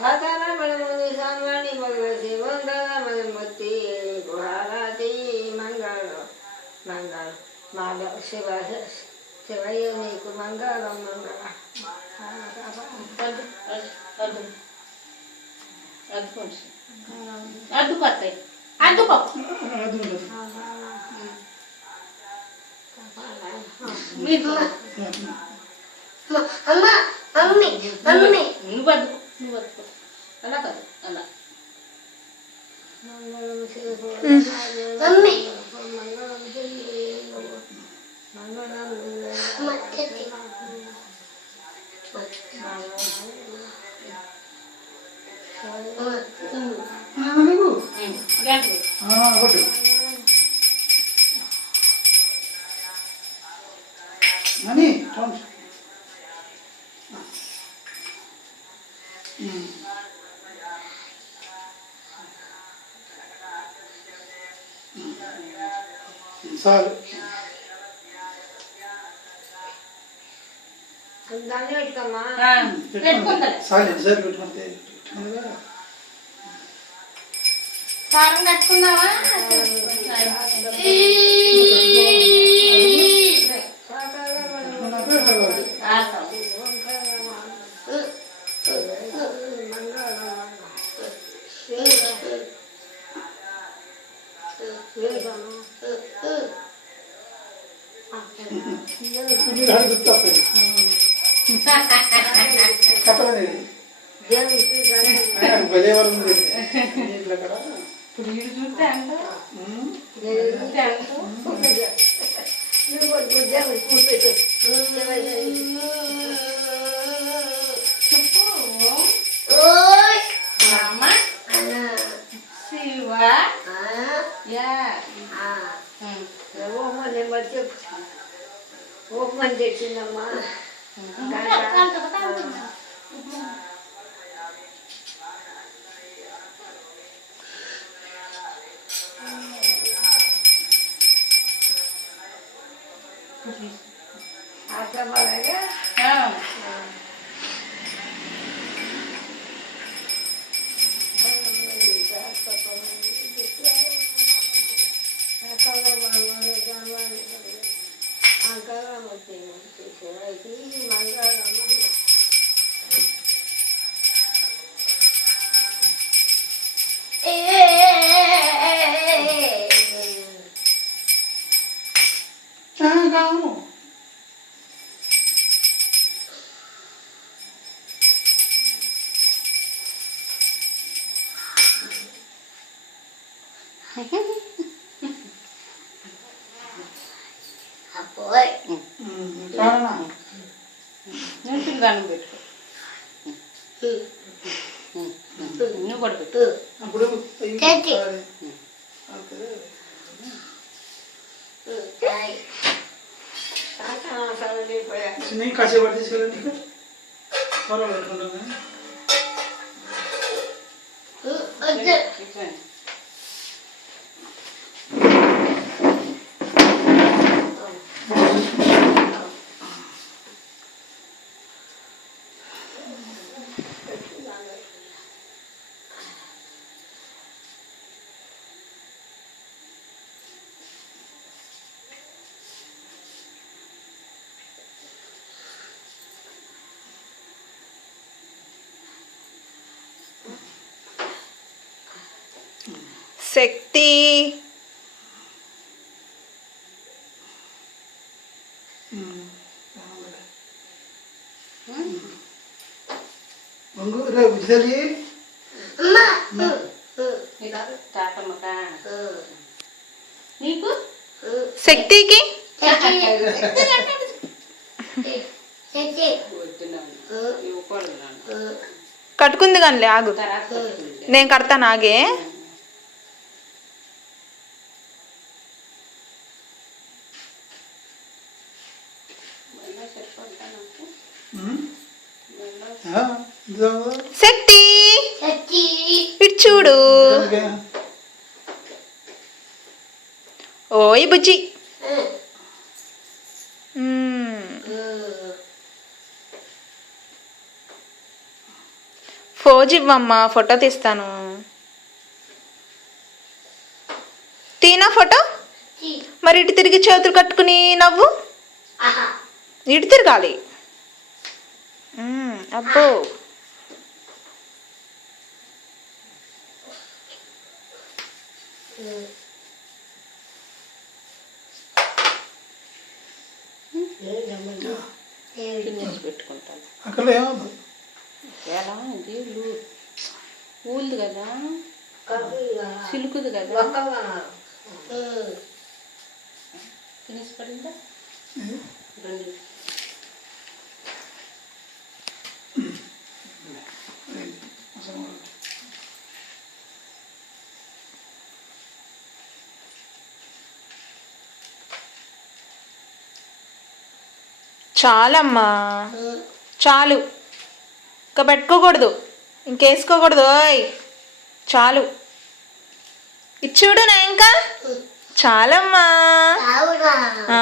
సాతారామణముని సామాని భగవతి వందనమతి గుహారాతి మంగళం మంగళం మాధవ శివ శివయ్య నీకు మంగళం మంగళ అద్దుకొస్తాయి అద్దుకో అమ్మా మమ్మీ మమ్మీ నువ్వు అద్దుకో నువ్వు అద్దుకో అలా కాదు అలా మమ్మీ చాలు దాన్ని పెట్టుకోమ్మా చాలు ఎన్నిసార్లు పెట్టుకుంటే కారం కట్టుకుందావా భలే వరం ఇట్లా కదా ఇప్పుడు వీడు చూస్తే అంట చెప్పు అమ్మ శివ యా ఓమని తెచ్చిందమ్మా అర్థమలాగా నేను పింగాణం పెట్టుకో నువ్వు కూడా పెట్టు అప్పుడు చిన్న కాసేపు పట్టి తీసుకెళ్ళండి త్వరలో పెట్టుకుంటాం శక్తి నీకు శక్తికి కట్టుకుంది కానీ ఆగు నేను కడతాను ఆగే శక్తి ఇటు చూడు ఓయ్ బుజ్జి ఫోజ్ ఇవ్వమ్మా, ఫోటో తీస్తాను. తీనా ఫోటో. మరి ఇటు తిరిగి చేతులు కట్టుకుని నవ్వు. ఆహా ఇటు తిరగాలి. అబ్బో తినేసి పెట్టుకుంటాను. అక్కడ ఏమవుతుంది? ఎలా ఇది ఊలుది కదా, సిలుకుది కదా. తినేసి పడిందా రెండు. చాలమ్మా, చాలు. ఇంకా పెట్టుకోకూడదు, ఇంకేసుకోకూడదు. ఓయ్ చాలు. ఇది చూడు నా ఇంకా చాలమ్మా. ఆవురా ఆ